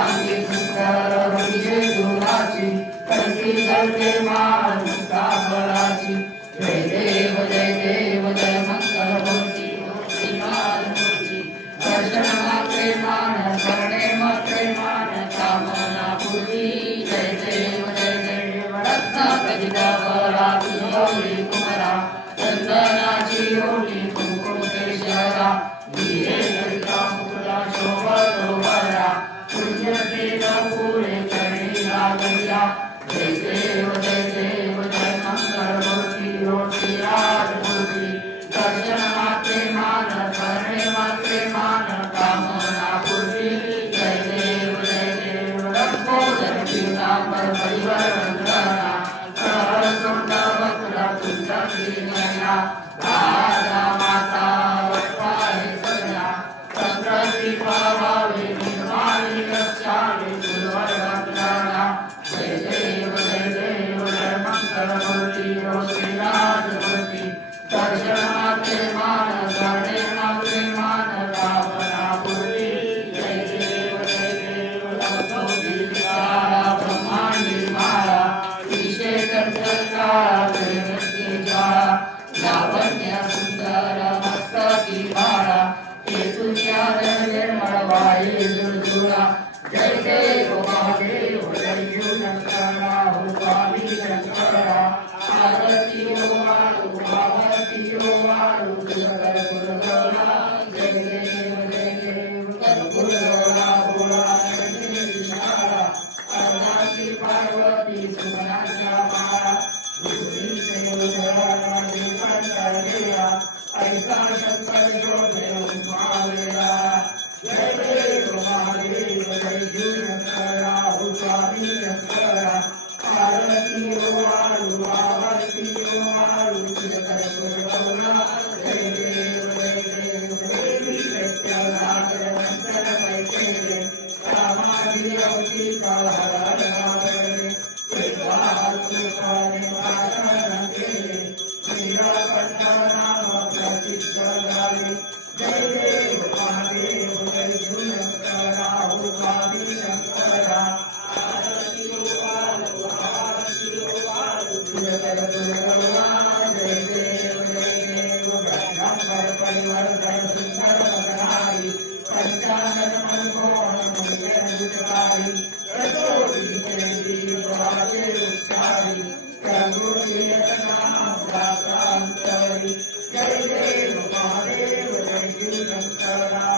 अंगी सुंदर म्हणजे दुराची कंठी जळते मान कापडाची जय देव जय मंगल मूर्ती मूर्ती दर्शन मात्रे मान करणे मात्रे मान कामना पूर्ती जय देव रत्न कविता वरा गौरी कुमारा चंदनाची ओढी कुंकुम केशरा हिरे कविता मुकुटा शोभतो वरा पुण्य केल पुरे करणी लागल्या जय देव जय मंगल मूर्ती राजमूर्ती दर्शन मात्रे मान करणे मात्रे मान कामना पूर्ती जय देव लंबोदर पीतांबर परिवार वंदना सहस्रकुंड वक्र तुंडली नयना राजा माता वट्टाळे सगळ्या संक्रती पावावे निर्माणी रक्षावे सुरवर वंदना जय देव जय मंगल मूर्ती राजमूर्ती दर्शन मात्रे मान करणे मात्रे मान कामना पूर्ती जय देव लंबोदरी विशाला ब्रह्मांडी माळा लावण्य सुंदर मस्तकी बाळा केतुनिया निर्मळवाई जुळजुळा जय देव महादेव जय शंकरा हो स्वामी शंकरा आरती वाळू पार्वती वाळू गुरुगौरा जय देव गुरुगौरा भोळा विशाला अर्धांगी पार्वती सुमनाच्या माळा ऐसा शंकर जो पावेला जय देव महादेव जय शंकरा हो स्वामी शंकरा आरती वाळू आरती वाळू शिवकर गुरुगौरा जय देव देवी प्रत्याघात मंत्र मैत्रे रामाजी अवती काळहर जय देव महादेव जय शंकरा हो स्वामी शंकरा आरती वाळू शिवकर गुरुगौरा जय देव ब्रह्मांबर परिवर्तन सुंदर बदनारी पंचानन मनमोहन मुंडन गुजरारी रजोरी जयंती वाचे उत्सारी प्रभुरी नाम प्रांतरी जय देव महादेव जय शंकरा